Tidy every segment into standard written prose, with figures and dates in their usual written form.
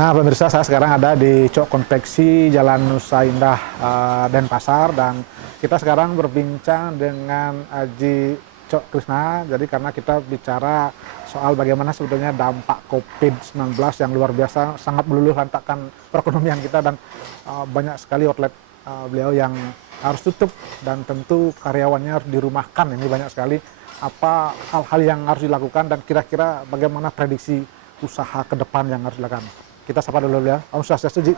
Nah, pemirsa, saya sekarang ada di Cok Konveksi Jalan Nusa Indah, Denpasar, dan kita sekarang berbincang dengan Aji Cok Krisna. Jadi karena kita bicara soal bagaimana sebetulnya dampak COVID-19 yang luar biasa sangat meluluh lantakkan perekonomian kita, dan banyak sekali outlet beliau yang harus tutup, dan tentu karyawannya harus dirumahkan. Ini banyak sekali apa hal-hal yang harus dilakukan, dan kira-kira bagaimana prediksi usaha ke depan yang harus dilakukan. Kita sapa dulu ya. Om Swastiastu, Ji.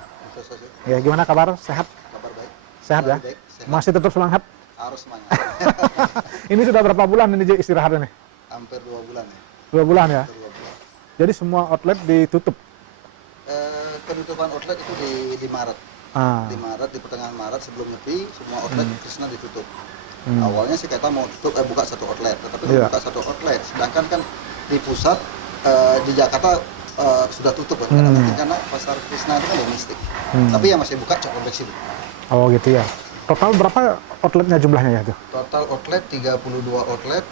Ya, gimana kabar? Sehat? Kabar baik. Sehat ya? Baik, sehat. Masih tetap semangat? Harus semangat. Ini sudah berapa bulan ini, Ji, istirahatnya nih? Hampir 2 bulan ya. 2 bulan ya? Hampir 2 bulan. Jadi semua outlet ditutup? Penutupan outlet itu di Maret. Di Maret, di pertengahan Maret sebelum Nyepi, semua outlet Krisna ditutup. Awalnya sih kita mau tutup, buka satu outlet, tetapi buka satu outlet. Sedangkan kan di pusat, di Jakarta sudah tutup kan, karena pasar Krisna itu kan domestik. Tapi yang masih buka Cok Konveksi. Oh gitu ya. Total berapa outletnya jumlahnya ya itu? Total outlet 32 outlet.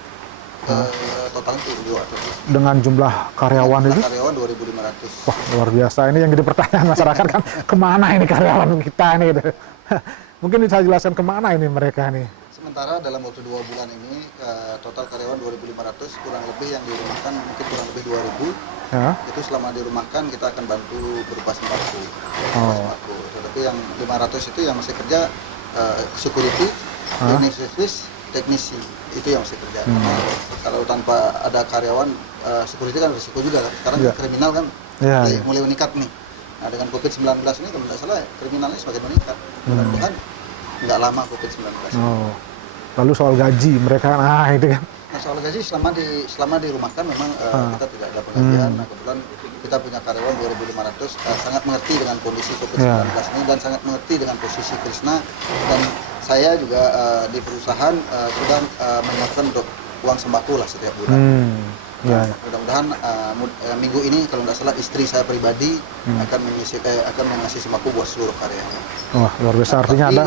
Total itu 2 outlet. Dengan jumlah karyawan itu? Karyawan 2.500. Wah, luar biasa. Ini yang jadi pertanyaan masyarakat kan, kemana ini karyawan kita ini gitu. Mungkin bisa jelaskan kemana ini mereka nih? Sementara dalam waktu 2 bulan ini total karyawan 2.500, kurang lebih yang dirumahkan mungkin kurang lebih 2.000. Ya. Itu selama dirumahkan kita akan bantu berupa sembako. Tetapi yang 500 itu yang masih kerja security, cleaning service, teknisi, itu yang masih kerja. Karena kalau tanpa ada karyawan, security kan risiko juga kan. Sekarang kriminal kan mulai meningkat nih. Nah, dengan COVID-19 ini kalau tidak salah kriminalnya semakin meningkat. Mudah-mudahan nggak lama COVID-19. Lalu soal gaji mereka, nah itu kan. Nah, soal gaji selama dirumahkan memang kita tidak ada penggajian. Nah, kebetulan kita punya karyawan 2.500, sangat mengerti dengan kondisi COVID-19 ini dan sangat mengerti dengan posisi Krisna, dan saya juga di perusahaan sudah menyiapkan untuk uang sembako lah setiap bulan. Mudah-mudahan minggu ini kalau tidak salah istri saya pribadi akan mengasih sembako buat seluruh karyawan. Wah, luar biasa. Artinya ada.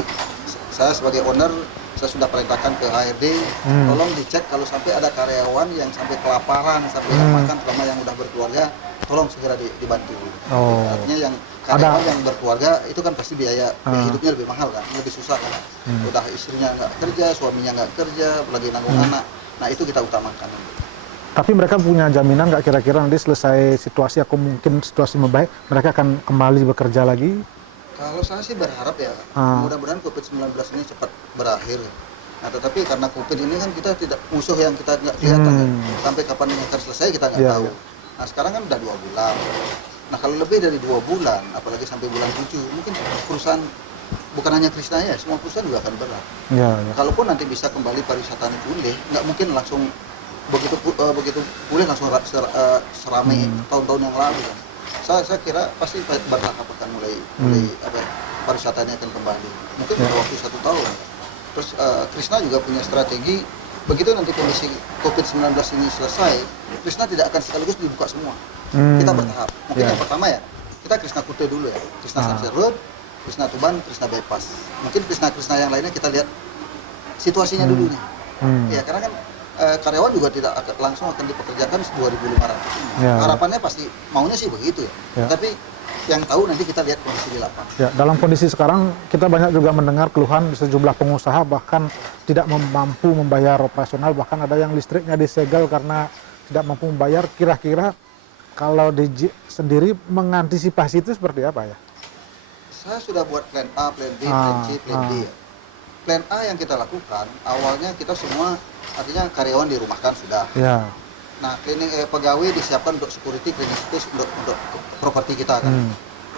Saya sebagai owner, saya sudah perintahkan ke HRD, tolong dicek kalau sampai ada karyawan yang sampai kelaparan, sampai nggak makan selama yang udah berkeluarga, tolong segera dibantu. Artinya yang karyawan yang berkeluarga itu kan pasti biaya hidupnya lebih mahal kan, lebih susah kan. Udah istrinya nggak kerja, suaminya nggak kerja, lagi nanggung anak. Nah itu kita utamakan. Tapi mereka punya jaminan nggak kira-kira nanti selesai situasi, atau mungkin situasi membaik, mereka akan kembali bekerja lagi? Kalau saya sih berharap ya, mudah-mudahan COVID-19 ini cepat berakhir. Nah, tetapi karena COVID ini kan kita tidak musuh yang kita nggak kelihatan kan. Sampai kapan ini akan selesai kita nggak tahu. Nah, sekarang kan udah 2 bulan. Nah, kalau lebih dari 2 bulan, apalagi sampai bulan 7, mungkin perusahaan, bukan hanya Krisna ya, semua perusahaan juga akan berat. Kalaupun nanti bisa kembali pariwisatanya pulih, nggak mungkin langsung begitu pulih langsung seramai tahun-tahun yang lalu kan. Saya kira pasti bertahap akan mulai pariwisatanya akan kembali. Mungkin pada waktu 1 tahun. Terus Krisna juga punya strategi, begitu nanti kondisi COVID-19 ini selesai, Krisna tidak akan sekaligus dibuka semua. Kita bertahap. Mungkin yang pertama ya, kita Krisna Kute dulu ya. Krisna Sunset Road, Krisna Tuban, Krisna Bypass. Mungkin Krisna yang lainnya kita lihat situasinya dulu nih. Ya, karena kan karyawan juga tidak langsung akan dipekerjakan 2.500. Harapannya pasti maunya sih begitu ya. Tapi yang tahu nanti kita lihat kondisi di lapangan. Ya, dalam kondisi sekarang kita banyak juga mendengar keluhan sejumlah pengusaha bahkan tidak mampu membayar operasional, bahkan ada yang listriknya disegel karena tidak mampu membayar. Kira-kira kalau DG sendiri mengantisipasi itu seperti apa ya? Saya sudah buat plan A, plan B, plan C, plan D ya. Plan A yang kita lakukan, awalnya kita semua, artinya karyawan dirumahkan sudah. Nah, pegawai disiapkan untuk security, cleaning space, untuk properti kita kan.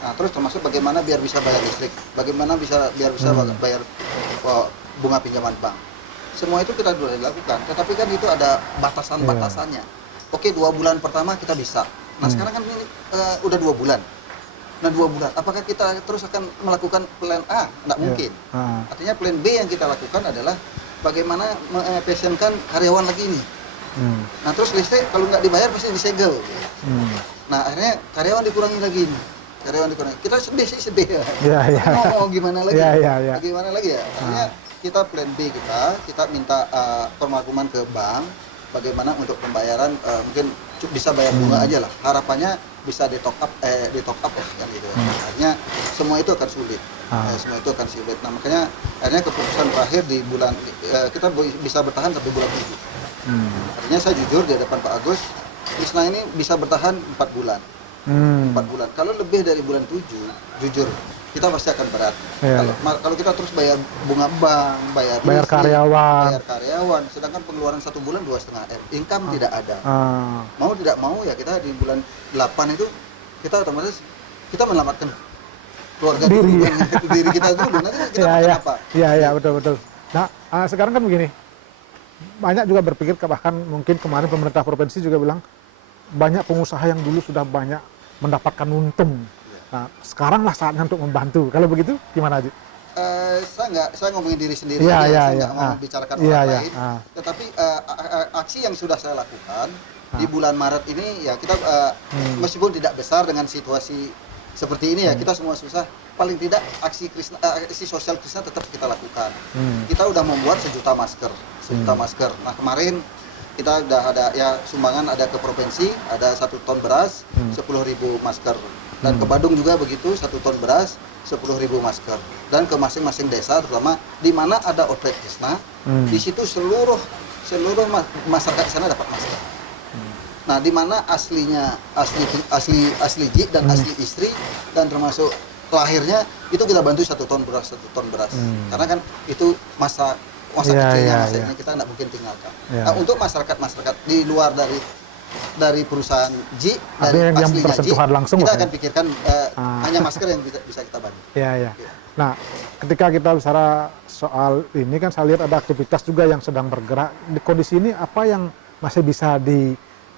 Nah, terus termasuk bagaimana biar bisa bayar listrik, bagaimana biar bisa bayar bunga pinjaman bank. Semua itu kita sudah dilakukan, tetapi kan itu ada batasan-batasannya. Oke, 2 bulan pertama kita bisa. Nah, sekarang kan ini udah 2 bulan. Nah, 2 bulan, apakah kita terus akan melakukan plan A? Nggak mungkin. Artinya plan B yang kita lakukan adalah bagaimana mengefisienkan karyawan lagi ini. Nah, terus listrik kalau nggak dibayar pasti disegel. Nah, akhirnya karyawan dikurangi lagi nih. Kita sedih sih, sedih ya. Mau gimana lagi? Gimana lagi ya? Artinya kita plan B kita minta permakuman ke bank bagaimana untuk pembayaran mungkin bisa bayar bunga aja lah. Harapannya bisa di top up lah kan gitu. Akhirnya semua itu akan sulit. Semua itu akan sulit. Nah, makanya akhirnya keputusan terakhir di bulan kita bisa bertahan sampai bulan 7. Artinya saya jujur di depan Pak Agus, Krisna ini bisa bertahan 4 bulan. 4 bulan. Kalau lebih dari bulan 7, jujur kita pasti akan berat. Kalau kita terus bayar bunga bank, bayar karyawan, sedangkan pengeluaran 1 bulan 2,5 M, income tidak ada. Mau tidak mau ya kita di bulan 8 itu kita otomatis kita menyelamatkan keluarga diri kita dulu. Nanti kita makan apa? Iya, betul. Nah, sekarang kan begini. Banyak juga berpikir, bahkan mungkin kemarin pemerintah provinsi juga bilang banyak pengusaha yang dulu sudah banyak mendapatkan untung. Nah, sekarang lah saatnya untuk membantu. Kalau begitu gimana, Haji? Saya ngomongin diri sendiri aja, saya nggak mau bicarakan orang lain. Tetapi aksi yang sudah saya lakukan di bulan Maret ini ya kita meskipun tidak besar dengan situasi seperti ini ya, kita semua susah. Paling tidak aksi sosial Krisna tetap kita lakukan. Kita udah membuat 1 juta masker. Nah, kemarin kita udah ada ya sumbangan ada ke provinsi, ada 1 ton beras, 10.000 masker. Dan ke Badung juga begitu, 1 ton beras, 10.000 masker. Dan ke masing-masing desa, terutama di mana ada outlet Krisna, di situ seluruh masyarakat di sana dapat masker. Nah, di mana aslinya asli Ji dan asli istri dan termasuk lahirnya itu kita bantu 1 ton beras. Karena kan itu masa kecilnya, masa ini kita nggak mungkin tinggalkan. Nah, untuk masyarakat di luar dari perusahaan Ji dan aslinya Ji, kita akan pikirkan hanya masker yang bisa kita bantu. Nah, ketika kita bicara soal ini kan saya lihat ada aktivitas juga yang sedang bergerak. Di kondisi ini apa yang masih bisa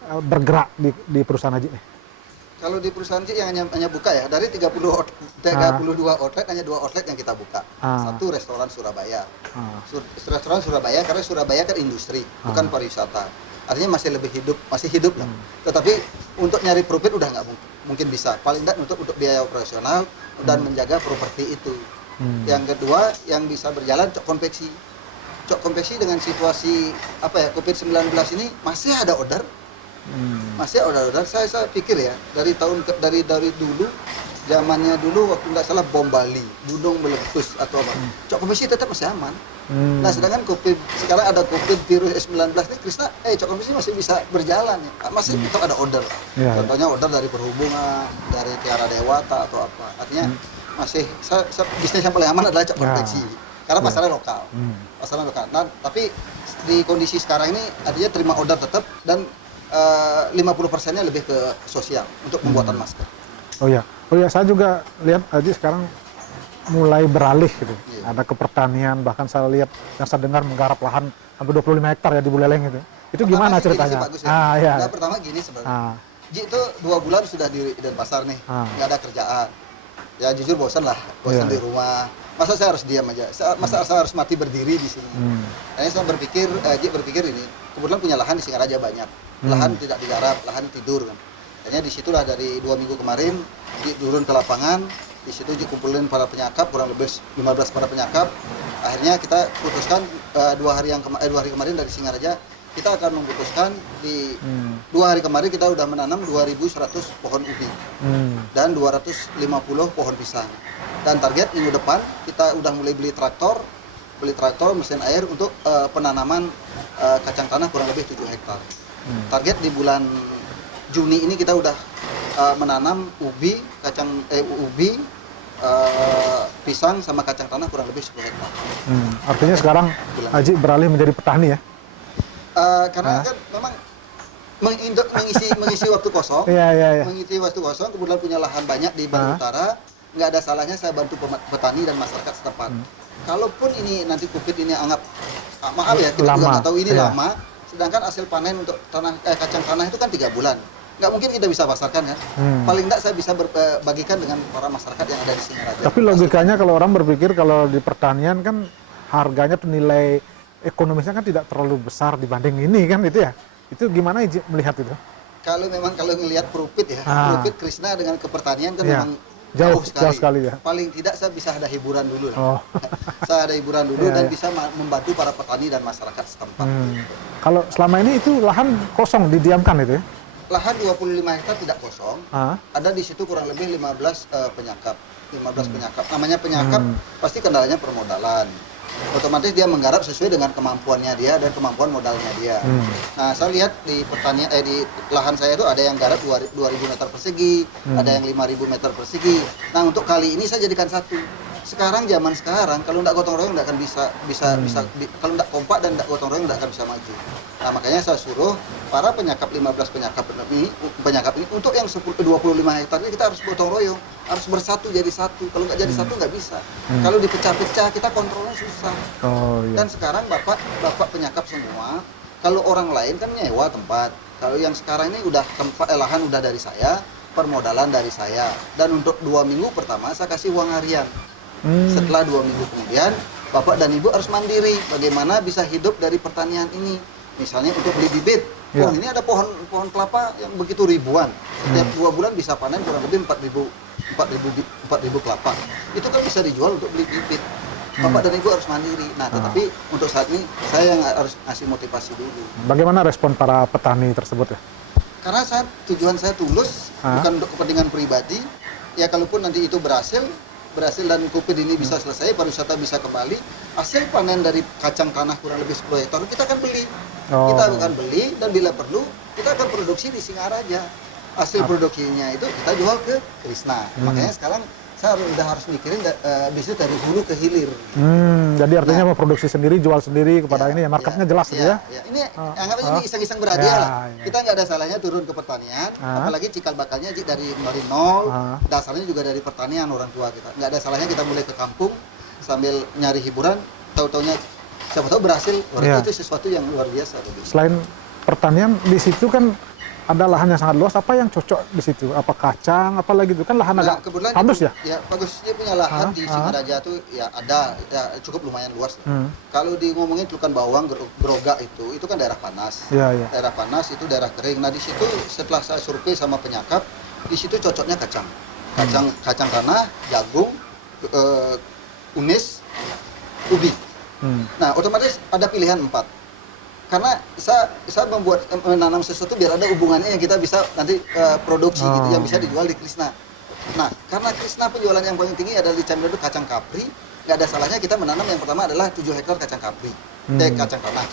bergerak di perusahaan Haji nih? Kalau di perusahaan Ji yang hanya buka ya, dari 32 outlet, hanya 2 outlet yang kita buka. 1 restoran Surabaya. Restoran Surabaya karena Surabaya kan industri, bukan pariwisata. Artinya masih hidup lah. Tetapi untuk nyari profit udah nggak mungkin bisa. Paling tidak untuk biaya operasional dan menjaga properti itu. Yang kedua yang bisa berjalan cok konveksi dengan situasi COVID-19 ini masih ada order. Saya pikir ya dari dulu zamannya dulu waktu nggak salah bom Bali, gunung meletus atau apa, cok konveksi tetap masih aman. Nah, sedangkan sekarang ada COVID virus 19 ini, Krisna, cok konveksi masih bisa berjalan ya, masih tetap ada order. Contohnya order dari perhubungan, dari Tiara Dewata atau apa. Artinya masih bisnis yang paling aman adalah cok konveksi karena pasarnya lokal. Nah, tapi di kondisi sekarang ini artinya terima order tetap dan 50%-nya lebih ke sosial untuk pembuatan masker. Oh ya, saya juga lihat Haji sekarang mulai beralih gitu. Ada ke pertanian, bahkan saya lihat yang saya dengar menggarap lahan hampir 25 hektar ya di Buleleng gitu. Itu gimana ceritanya? Nah, pertama gini sebenarnya. Ji itu 2 bulan sudah di Denpasar nih, nggak ada kerjaan. Ya jujur bosan di rumah. Masa saya harus diam aja? Masa saya harus mati berdiri di sini? Akhirnya saya berpikir ini, kebetulan punya lahan di Singaraja banyak. Lahan tidak digarap, lahan tidur kan. Akhirnya disitulah dari 2 minggu kemarin turun ke lapangan, di situ dikumpulin para penyakap, kurang lebih 15 para penyakap. Akhirnya kita putuskan 2 hari kemarin dari Singaraja, kita akan memutuskan di 2 hari kemarin kita udah menanam 2.100 pohon ubi dan 250 pohon pisang. Dan target minggu depan kita udah mulai beli traktor, mesin air untuk penanaman kacang tanah kurang lebih 7 hektar. Target di bulan Juni ini kita udah menanam ubi, pisang sama kacang tanah kurang lebih 10 hektar. Artinya sekarang Haji beralih menjadi petani ya? Karena kan memang mengisi waktu kosong, mengisi waktu kosong, kemudian punya lahan banyak di Bandung Utara, nggak ada salahnya saya bantu petani dan masyarakat setempat. Kalaupun ini nanti COVID ini anggap maaf ya, kita juga nggak tahu ini lama. Sedangkan hasil panen untuk kacang tanah itu kan 3 bulan. Nggak mungkin kita bisa pasarkan kan. Paling nggak saya bisa bagikan dengan para masyarakat yang ada di Singaraja. Tapi logikanya kalau orang berpikir kalau di pertanian kan harganya nilai ekonomisnya kan tidak terlalu besar dibanding ini kan itu ya. Itu gimana melihat itu? Kalau melihat profit ya, profit Krisna dengan kepertanian kan memang Jauh sekali ya. Paling tidak saya bisa ada hiburan dulu lah. Oh. Saya ada hiburan dulu Iya, dan iya. bisa membantu para petani dan masyarakat setempat. Kalau selama ini itu lahan kosong didiamkan itu ya? Lahan 25 hektar tidak kosong. Ah. Ada di situ kurang lebih 15 penyangkap. 15 penyangkap. Namanya penyangkap pasti kendalanya permodalan. Otomatis dia menggarap sesuai dengan kemampuannya dia dan kemampuan modalnya dia. Nah, saya lihat di pertanian di lahan saya itu ada yang garap 2000 meter persegi, ada yang 5000 meter persegi. Nah, untuk kali ini saya jadikan satu. Sekarang zaman sekarang kalau tidak gotong royong tidak akan bisa kalau tidak kompak dan tidak gotong royong tidak akan bisa maju. Nah, makanya saya suruh para penyangkap 15 penyangkap ini untuk yang 25 hektar ini kita harus gotong royong, harus bersatu jadi satu. Kalau nggak jadi satu nggak bisa. Kalau dipecah-pecah kita kontrolnya susah. Oh, iya. Dan sekarang bapak penyangkap semua. Kalau orang lain kan nyewa tempat. Kalau yang sekarang ini udah lahan udah dari saya, permodalan dari saya. Dan untuk 2 minggu pertama saya kasih uang harian. Setelah 2 minggu kemudian, bapak dan ibu harus mandiri. Bagaimana bisa hidup dari pertanian ini? Misalnya untuk beli bibit. Ya. Oh, ini ada pohon kelapa yang begitu ribuan. Setiap 2 bulan bisa panen kurang lebih 4.000 kelapa. Itu kan bisa dijual untuk beli bibit. Bapak dan ibu harus mandiri. Nah, tetapi untuk saat ini saya yang harus ngasih motivasi dulu. Bagaimana respon para petani tersebut ya? Karena tujuan saya tulus, bukan untuk kepentingan pribadi. Ya, kalaupun nanti itu berhasil dan COVID ini bisa selesai, pariwisata bisa kembali, hasil panen dari kacang tanah kurang lebih 10 hektar kita akan beli. Kita akan beli dan bila perlu kita akan produksi di Singaraja. Hasil produksinya itu kita jual ke Krisna. Makanya sekarang saya harus mikirin bisnis dari hulu ke hilir. Jadi artinya mau produksi sendiri, jual sendiri kepada ini ya, marketnya jelas gitu ya? Ini anggap aja ini iseng-iseng berhadiah lah. Ya. Kita nggak ada salahnya turun ke pertanian, apalagi cikal bakalnya dari nol, dasarnya juga dari pertanian orang tua kita. Nggak ada salahnya kita mulai ke kampung sambil nyari hiburan, tahu-taunya siapa tahu berhasil. Itu sesuatu yang luar biasa. Selain pertanian, di situ kan ada lahan yang sangat luas, apa yang cocok di situ? Apa kacang, apa lagi itu kan lahan agak bagus ya? Ya bagus, dia punya lahan di Singaraja itu ya ada cukup lumayan luas. Kalau ngomongin Celukan Bawang, Grogak itu kan daerah panas. Daerah panas itu daerah kering. Nah, di situ setelah saya survei sama penyangkap, di situ cocoknya kacang tanah, jagung, unis, ubi. Nah, otomatis ada pilihan 4. Karena saya menanam sesuatu biar ada hubungannya yang kita bisa nanti produksi gitu, yang bisa dijual di Krisna. Nah, karena Krisna penjualan yang paling tinggi adalah di Candi kacang kapri, nggak ada salahnya kita menanam yang pertama adalah 7 hektar kacang kapri, kacang tanah.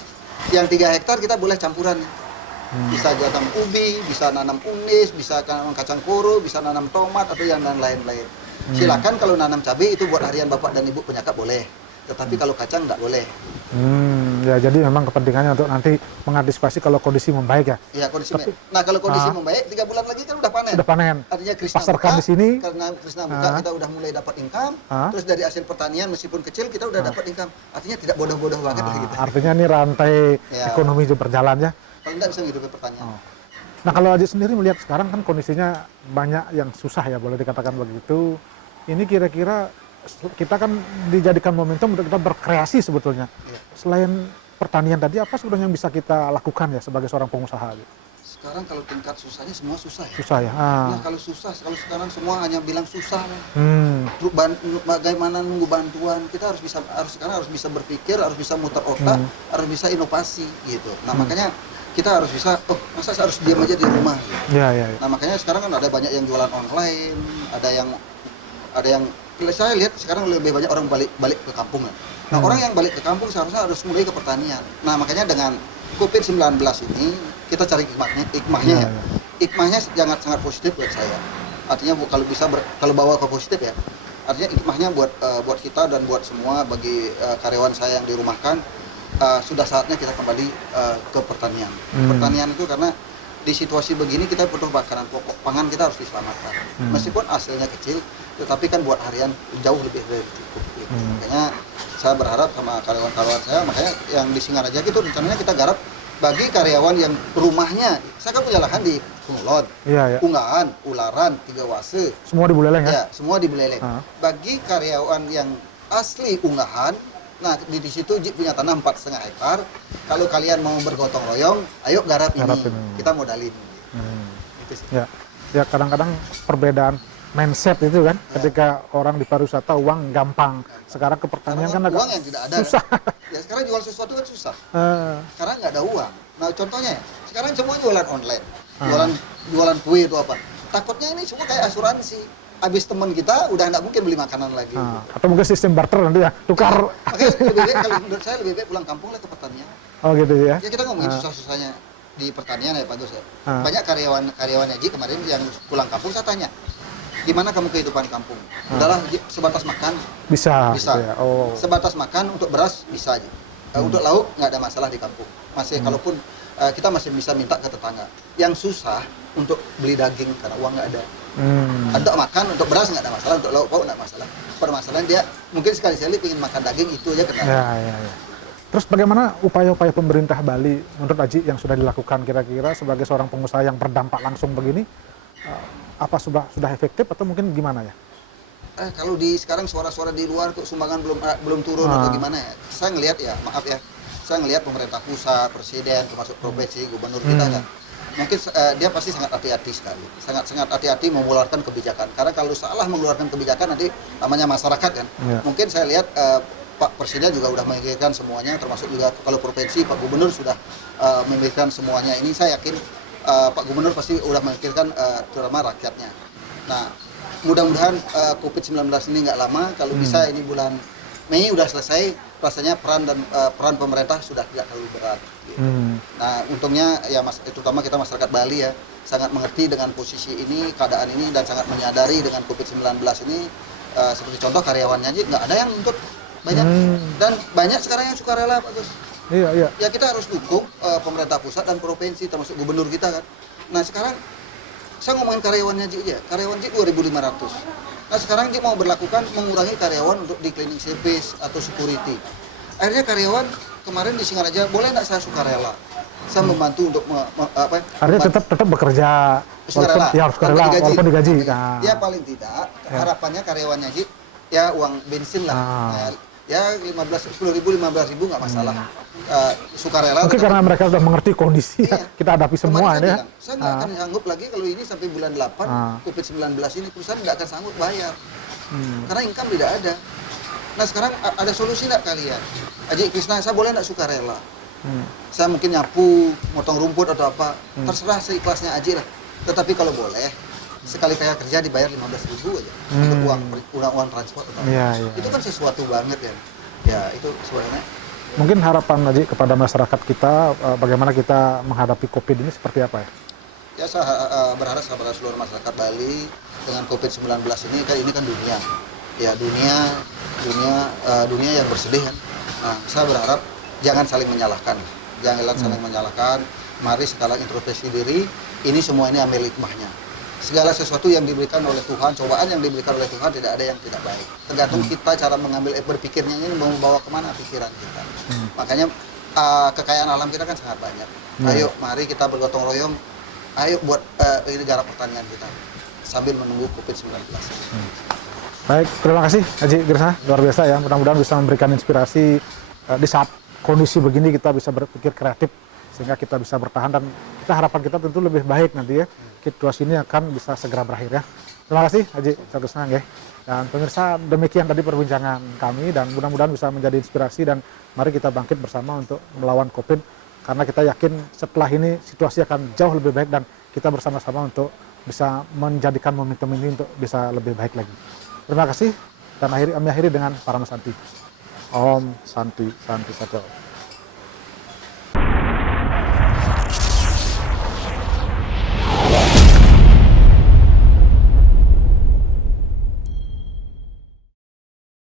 Yang 3 hektar kita boleh campuran. Bisa nanam ubi, bisa nanam unis, bisa nanam kacang koro, bisa nanam tomat atau yang lain-lain. Silakan kalau nanam cabai itu buat harian bapak dan ibu penyangkap boleh. Tetapi kalau kacang nggak boleh. Ya jadi memang kepentingannya untuk nanti mengantisipasi kalau kondisi membaik ya. Iya, kondisi membaik. Nah, kalau kondisi membaik 3 bulan lagi kan udah panen. Udah panen. Artinya Krisna pasarkan buka, di sini. Karena Krisna buka kita udah mulai dapat income. Terus dari hasil pertanian meskipun kecil kita udah dapat income. Artinya tidak bodoh-bodoh banget lah kita. Artinya ini rantai ekonomi juga berjalan ya. Kalau enggak bisa menghidupi pertanian. Nah, kalau Aji sendiri melihat sekarang kan kondisinya banyak yang susah ya, boleh dikatakan begitu. Ini kira-kira kita kan dijadikan momentum untuk kita berkreasi sebetulnya. Selain pertanian tadi, apa sebenarnya yang bisa kita lakukan ya sebagai seorang pengusaha? Sekarang kalau tingkat susahnya semua susah ya. Susah ya? Nah, kalau sekarang semua hanya bilang susah. Bagaimana nunggu bantuan, kita sekarang harus bisa berpikir, harus bisa muter otak, harus bisa inovasi gitu. Nah, makanya kita harus bisa, masa harus diam aja di rumah gitu. Nah, makanya sekarang kan ada banyak yang jualan online, ada yang saya lihat sekarang lebih banyak orang balik ke kampung. Nah, orang yang balik ke kampung seharusnya harus mulai ke pertanian. Nah, makanya dengan COVID-19 ini kita cari hikmahnya ya. Hikmahnya sangat positif buat saya. Artinya kalau bawa ke positif ya. Artinya hikmahnya buat kita dan buat semua bagi karyawan saya yang dirumahkan, sudah saatnya kita kembali ke pertanian. Pertanian itu karena di situasi begini kita butuh makanan pokok, pangan kita harus diselamatkan. Meskipun hasilnya kecil, tetapi kan buat harian jauh lebih dari cukup. Gitu. Makanya saya berharap sama karyawan-karyawan saya, makanya yang di Singaraja itu rencananya kita garap bagi karyawan yang rumahnya, saya kan punya lahan di Sumulon, Unggahan, Ularan, Tiga Wase. Semua di Buleleng ya? Ya, semua di Buleleng. Bagi karyawan yang asli Unggahan, nah di situ punya tanah 4,5 hektar. Kalau kalian mau bergotong royong, ayo garap ini. Kita modalin. Gitu sih. Ya kadang-kadang perbedaan mindset itu kan, ketika orang di pariwisata uang gampang. Sekarang ke pertanian kan agak uang yang tidak ada. susah. Ya sekarang jual sesuatu kan susah. Eh, Karena nggak ada uang. Nah contohnya, sekarang semua jualan online, jualan kue itu apa. Takutnya ini semua kayak asuransi. Habis teman kita udah nggak mungkin beli makanan lagi. atau mungkin sistem barter nanti ya, tukar. Makanya lebih baik, kalau menurut saya lebih baik pulang kampung lah ke pertanian. Oh gitu ya. Ya kita ngomongin susah-susahnya di pertanian ya Pak Gus ya. Ah. Banyak karyawan Haji kemarin yang pulang kampung saya tanya, gimana kamu kehidupan kampung? Udahlah Ji, sebatas makan Bisa. bisa. Gitu ya. Oh. Sebatas makan untuk beras bisa aja. Untuk lauk nggak ada masalah di kampung. Masih kalaupun kita masih bisa minta ke tetangga. Yang susah untuk beli daging karena uang nggak ada. Untuk makan, untuk beras nggak ada masalah, untuk lauk pauk nggak masalah. Permasalahan dia mungkin sekali-sekali ingin makan daging itu aja kendala. Ya. Terus bagaimana upaya-upaya pemerintah Bali menurut Aji yang sudah dilakukan kira-kira sebagai seorang pengusaha yang berdampak langsung begini, apa sudah efektif atau mungkin gimana ya? Kalau di sekarang suara-suara di luar kok sumbangan belum turun atau gimana ya? Saya ngelihat ya, maaf ya, saya ngelihat pemerintah pusat, presiden, termasuk provinsi, gubernur kita kan, mungkin dia pasti sangat hati-hati sekali, sangat hati-hati mengeluarkan kebijakan. Karena kalau salah mengeluarkan kebijakan nanti namanya masyarakat kan. Mungkin saya lihat Pak Presiden juga sudah memikirkan semuanya, termasuk juga kalau provinsi Pak Gubernur sudah memikirkan semuanya. Ini saya yakin Pak Gubernur pasti sudah memikirkan terutama rakyatnya. Nah, mudah-mudahan COVID-19 ini nggak lama. Kalau bisa ini bulan Mei udah selesai, rasanya peran pemerintah sudah tidak terlalu berat. Gitu. Nah, untungnya ya terutama kita masyarakat Bali ya sangat mengerti dengan posisi ini, keadaan ini dan sangat menyadari dengan COVID-19 ini. Seperti contoh karyawannya aja nggak ada yang nuntut banyak dan banyak sekarang yang sukarela Pak Gus. Iya. Ya kita harus dukung pemerintah pusat dan provinsi termasuk gubernur kita kan. Nah sekarang saya ngomongin karyawannya Ji aja, karyawan Ji 2.500. Nah sekarang Ji mau berlakukan mengurangi karyawan untuk di cleaning service atau security. Akhirnya karyawan kemarin di Singaraja boleh nggak saya sukarela? Saya membantu untuk Artinya tetap bekerja sukarela, harus sukarela walaupun digaji. Nah. Ya paling tidak harapannya karyawannya Ji ya uang bensin lah. Ya 10.000 15.000 nggak masalah. Sukarela. Mungkin karena mereka sudah mengerti kondisi kita hadapi semua ini ya. Saya nggak akan sanggup lagi kalau ini sampai bulan 8 COVID-19 ini perusahaan nggak akan sanggup bayar. Karena income tidak ada. Nah sekarang ada solusi nggak kalian? Aji Krisna, saya boleh nggak sukarela? Saya mungkin nyapu, motong rumput atau apa, terserah seikhlasnya Aji lah. Tetapi kalau boleh, sekali saya kerja dibayar 15.000 aja untuk uang transport atau apa. Itu kan sesuatu banget ya. Ya itu sebenarnya. Mungkin harapan Aji kepada masyarakat kita, bagaimana kita menghadapi COVID ini seperti apa ya? Ya saya berharap kepada seluruh masyarakat Bali dengan COVID-19 ini kan dunia. Ya dunia yang bersedih kan. Nah, saya berharap jangan saling menyalahkan. Jangan saling menyalahkan. Mari sekarang introspeksi diri. Ini semua ini ambil hikmahnya. Segala sesuatu yang diberikan oleh Tuhan, cobaan yang diberikan oleh Tuhan tidak ada yang tidak baik. Tergantung kita cara mengambil berpikirnya ini membawa kemana pikiran kita. Makanya kekayaan alam kita kan sangat banyak. Ayo, mari kita bergotong royong. Ayo buat ini garap pertanian kita sambil menunggu COVID-19. Baik, terima kasih Haji Krisna, luar biasa ya. Mudah-mudahan bisa memberikan inspirasi di saat kondisi begini kita bisa berpikir kreatif sehingga kita bisa bertahan dan harapan kita tentu lebih baik nanti ya. Situasi ini akan bisa segera berakhir ya. Terima kasih Haji Krisna ya. Dan pemirsa, demikian tadi perbincangan kami dan mudah-mudahan bisa menjadi inspirasi dan mari kita bangkit bersama untuk melawan COVID karena kita yakin setelah ini situasi akan jauh lebih baik dan kita bersama-sama untuk bisa menjadikan momentum ini untuk bisa lebih baik lagi. Terima kasih dan kami akhiri dengan Parama Santi. Om Santi Santi Satya.